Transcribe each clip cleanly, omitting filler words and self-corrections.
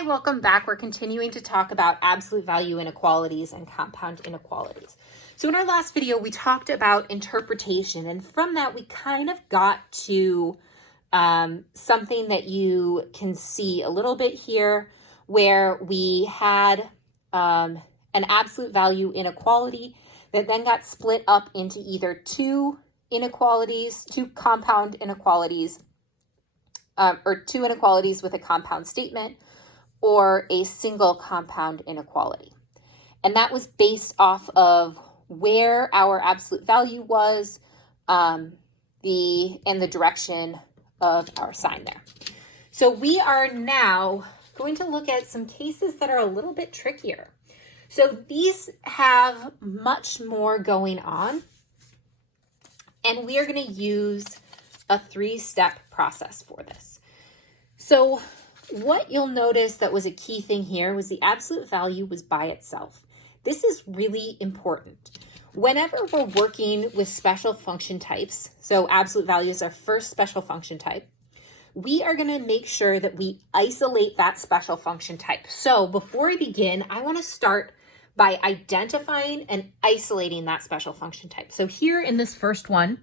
Hi, welcome back. We're continuing to talk about absolute value inequalities and compound inequalities. So in our last video, we talked about interpretation, and from that, we kind of got to something that you can see a little bit here, where we had an absolute value inequality that then got split up into either two compound inequalities, or two inequalities with a compound statement, or a single compound inequality. And that was based off of where our absolute value was, and the direction of our sign there. So we are now going to look at some cases that are a little bit trickier. So these have much more going on, and we are going to use a 3-step process for this. So what you'll notice that was a key thing here was the absolute value was by itself. This is really important. Whenever we're working with special function types, so absolute value is our first special function type, we are going to make sure that we isolate that special function type. So before I begin, I want to start by identifying and isolating that special function type. So here in this first one,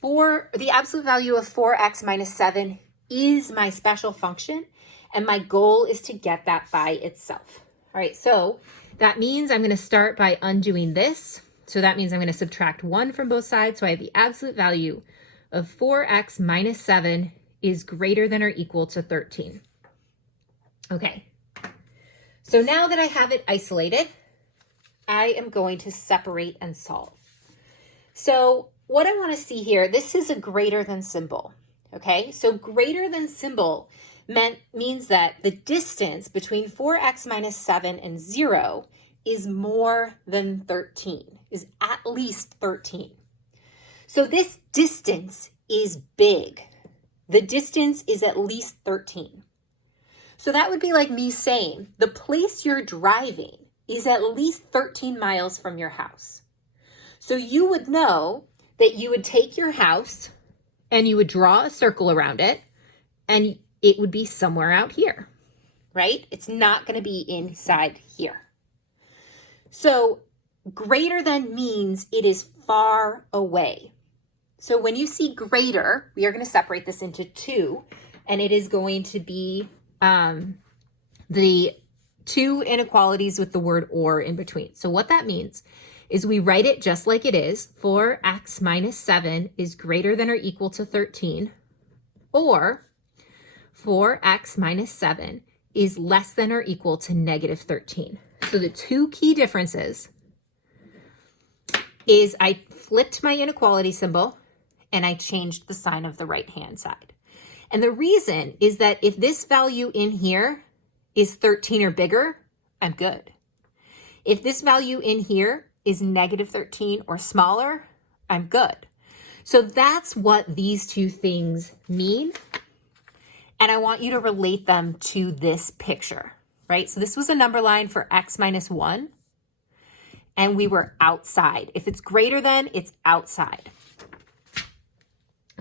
for the absolute value of 4x minus 7 is my special function, and my goal is to get that by itself. All right, so that means I'm going to start by undoing this. So that means I'm going to subtract 1 from both sides. So I have the absolute value of 4x minus 7 is greater than or equal to 13. Okay, so now that I have it isolated, I am going to separate and solve. So what I want to see here, this is a greater than symbol. Okay, so greater than symbol means that the distance between 4x minus 7 and 0 is more than 13, is at least 13. So this distance is big. The distance is at least 13. So that would be like me saying the place you're driving is at least 13 miles from your house. So you would know that you would take your house and you would draw a circle around it, and it would be somewhere out here, right? It's not going to be inside here. So greater than means it is far away. So when you see greater, we are going to separate this into two, and it is going to be the two inequalities with the word or in between. So what that means is we write it just like it is. 4x minus 7 is greater than or equal to 13, or 4x minus 7 is less than or equal to negative 13. So the two key differences is I flipped my inequality symbol and I changed the sign of the right-hand side. And the reason is that if this value in here is 13 or bigger, I'm good. If this value in here is negative 13 or smaller, I'm good. So that's what these two things mean. And I want you to relate them to this picture, right? So this was a number line for x minus 1, and we were outside. If it's greater than, it's outside.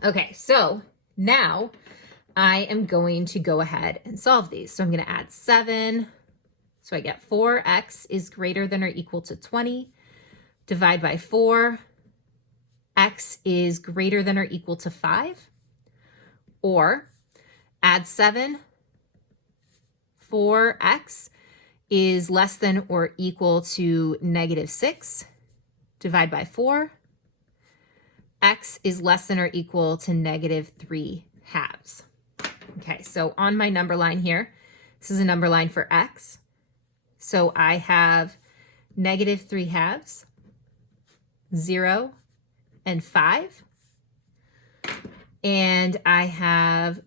Okay, so now I am going to go ahead and solve these. So I'm going to add 7. So I get 4x is greater than or equal to 20. Divide by 4, x is greater than or equal to 5, or add 7, 4x is less than or equal to negative 6, divide by 4, x is less than or equal to negative 3 halves. Okay, so on my number line here, this is a number line for x. So I have negative 3 halves, 0, and 5. And I have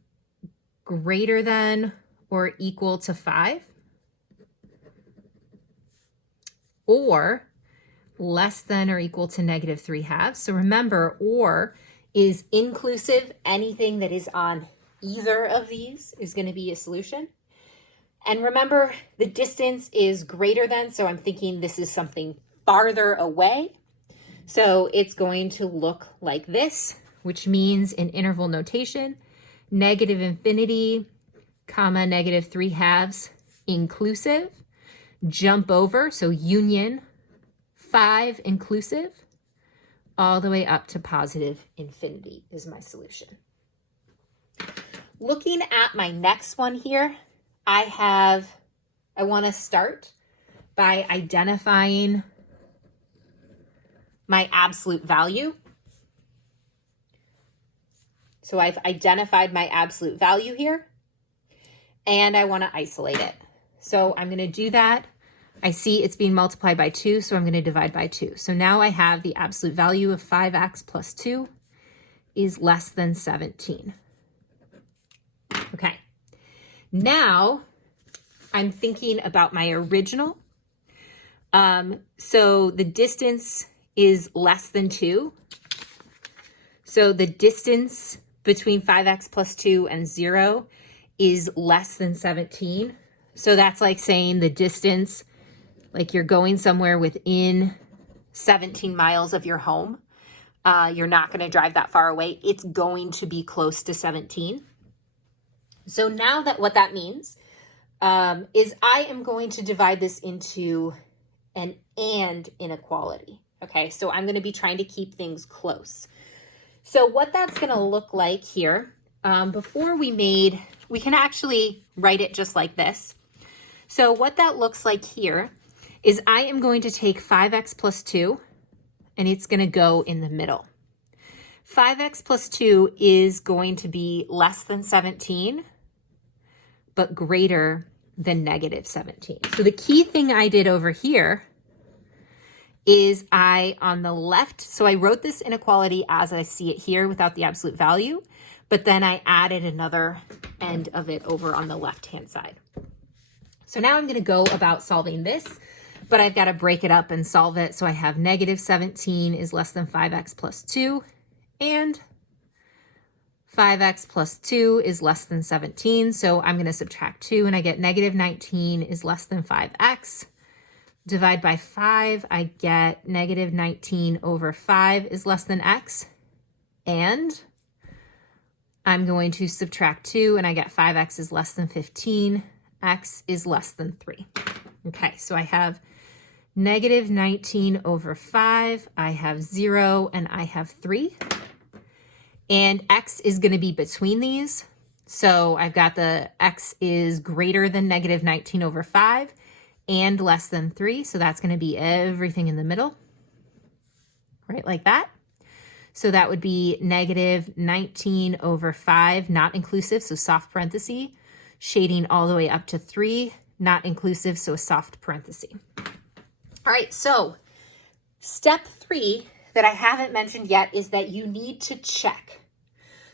greater than or equal to 5, or less than or equal to negative 3 halves. So remember, or is inclusive. Anything that is on either of these is going to be a solution. And remember, the distance is greater than, so I'm thinking this is something farther away. So it's going to look like this, which means in interval notation, negative infinity comma, negative 3/2 inclusive, jump over, so union 5 inclusive, all the way up to positive infinity is my solution. Looking at my next one here, I want to start by identifying my absolute value. So I've identified my absolute value here, and I want to isolate it. So I'm going to do that. I see it's being multiplied by 2, so I'm going to divide by 2. So now I have the absolute value of 5x plus 2 is less than 17. Okay. Now I'm thinking about my original. So the distance is less than 2. So the distance between 5x plus 2 and 0 is less than 17. So that's like saying the distance, like you're going somewhere within 17 miles of your home. You're not going to drive that far away. It's going to be close to 17. So now that what that means is I am going to divide this into an and inequality. Okay, so I'm going to be trying to keep things close. So what that's going to look like here, we can actually write it just like this. So what that looks like here is I am going to take 5x plus 2, and it's going to go in the middle. 5x plus 2 is going to be less than 17, but greater than negative 17. So the key thing I did over here is on the left, so I wrote this inequality as I see it here without the absolute value, but then I added another end of it over on the left-hand side. So now I'm going to go about solving this, but I've got to break it up and solve it. So I have negative 17 is less than 5x plus 2, and 5x plus 2 is less than 17. So I'm going to subtract 2, and I get negative 19 is less than 5x. Divide by 5, I get negative 19 over 5 is less than x. And I'm going to subtract 2, and I get 5x is less than 15. X is less than 3. Okay, so I have negative 19 over 5. I have 0, and I have 3. And x is going to be between these. So I've got the x is greater than negative 19 over 5 and less than 3. So that's going to be everything in the middle, right, like that. So that would be negative 19 over 5, not inclusive, so soft parenthesis, shading all the way up to 3, not inclusive, so a soft parenthesis. All right, so step 3 that I haven't mentioned yet is that you need to check.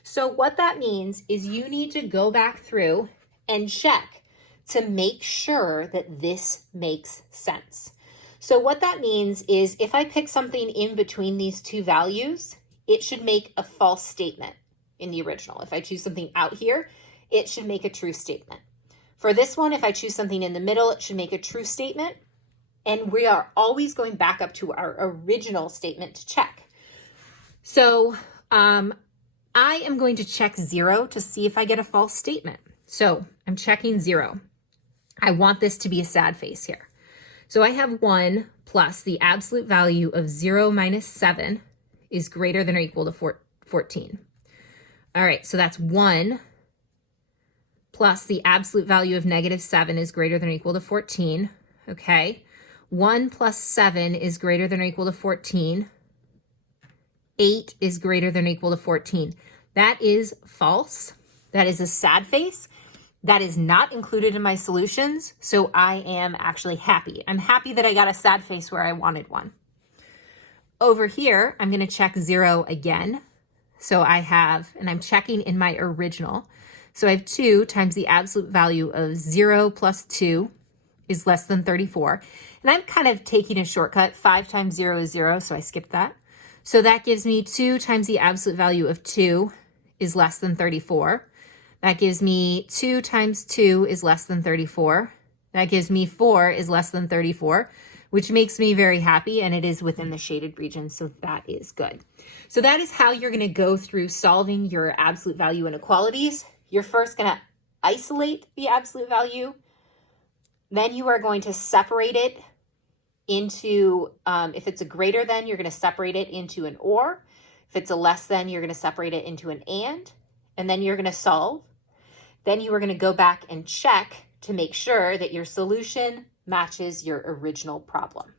So what that means is you need to go back through and check to make sure that this makes sense. So what that means is if I pick something in between these two values, it should make a false statement in the original. If I choose something out here, it should make a true statement. For this one, if I choose something in the middle, it should make a true statement. And we are always going back up to our original statement to check. So I am going to check 0 to see if I get a false statement. So I'm checking 0. I want this to be a sad face here. So I have 1 plus the absolute value of 0 minus 7 is greater than or equal to 14. All right, so that's 1 plus the absolute value of negative 7 is greater than or equal to 14. Okay, 1 plus 7 is greater than or equal to 14. 8 is greater than or equal to 14. That is false. That is a sad face. That is not included in my solutions, so I am actually happy. I'm happy that I got a sad face where I wanted one. Over here, I'm going to check 0 again. So I have, and I'm checking in my original. So I have 2 times the absolute value of 0 plus 2 is less than 34. And I'm kind of taking a shortcut. 5 times 0 is 0, so I skipped that. So that gives me 2 times the absolute value of 2 is less than 34. That gives me 2 times 2 is less than 34. That gives me 4 is less than 34, which makes me very happy, and it is within the shaded region, so that is good. So that is how you're going to go through solving your absolute value inequalities. You're first going isolate the absolute value. Then you are going to separate it into, if it's a greater than, you're going to separate it into an or. If it's a less than, you're going to separate it into an and then you're going to solve. Then you are going to go back and check to make sure that your solution matches your original problem.